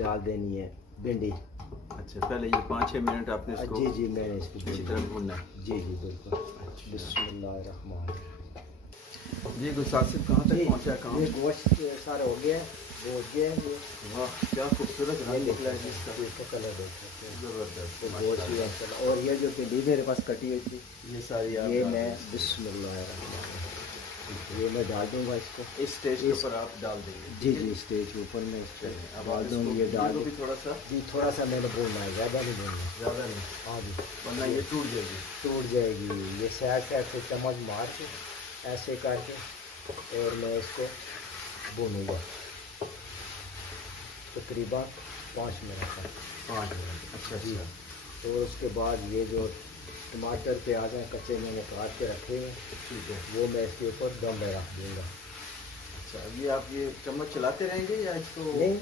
डाल देनी है भिंडी। अच्छा, पहले ये 5-6 मिनट आपने इसको जी जी मैंने इसको अच्छी तरह भूनना है। जी जी बिल्कुल। अच्छा। बिस्मिल्लाहिर्रहमान। ये गुलसाद साहब कहाँ तक पहुँचा काम? ये गोश्त सारा हो गया, हो गया ये। वाह, क्या खूबसूरत रंग निकला है इसका। इसका कलर देखो, जबरदस्त। तो गोश्त भी अच्छा। और ये जो भिंडी मेरे पास कटी हुई थी, ये सारी आप ये डाल मैं दें। बिस्मिल्लाहिर्रहमान, ये मैं डाल दूंगा इसको। इस स्टेज के ऊपर आप डाल देंगे। जी जी स्टेज के ऊपर मैं इसको अब डाल आप दूँगी। इसको ये डाल भी थोड़ा सा, जी थोड़ा सा मैंने बोलना है, ज़्यादा नहीं बोलना। ज़्यादा नहीं, हाँ जी, वरना ये टूट जाएगी। टूट जाएगी। ये साइड साइड से चम्मच मार के ऐसे करके और मैं इसको भूनूँगा तकरीबन 5 मिनट तक। 5 मिनट। अच्छा जी। अच्छा, तो उसके बाद ये जो टमाटर प्याज हैं कच्चे मैंने काट के रखे हैं, ठीक है। वो मैं इसके ऊपर दम में रख दूँगा। अच्छा, ये आप ये चम्मच चलाते रहेंगे या इसको? नहीं,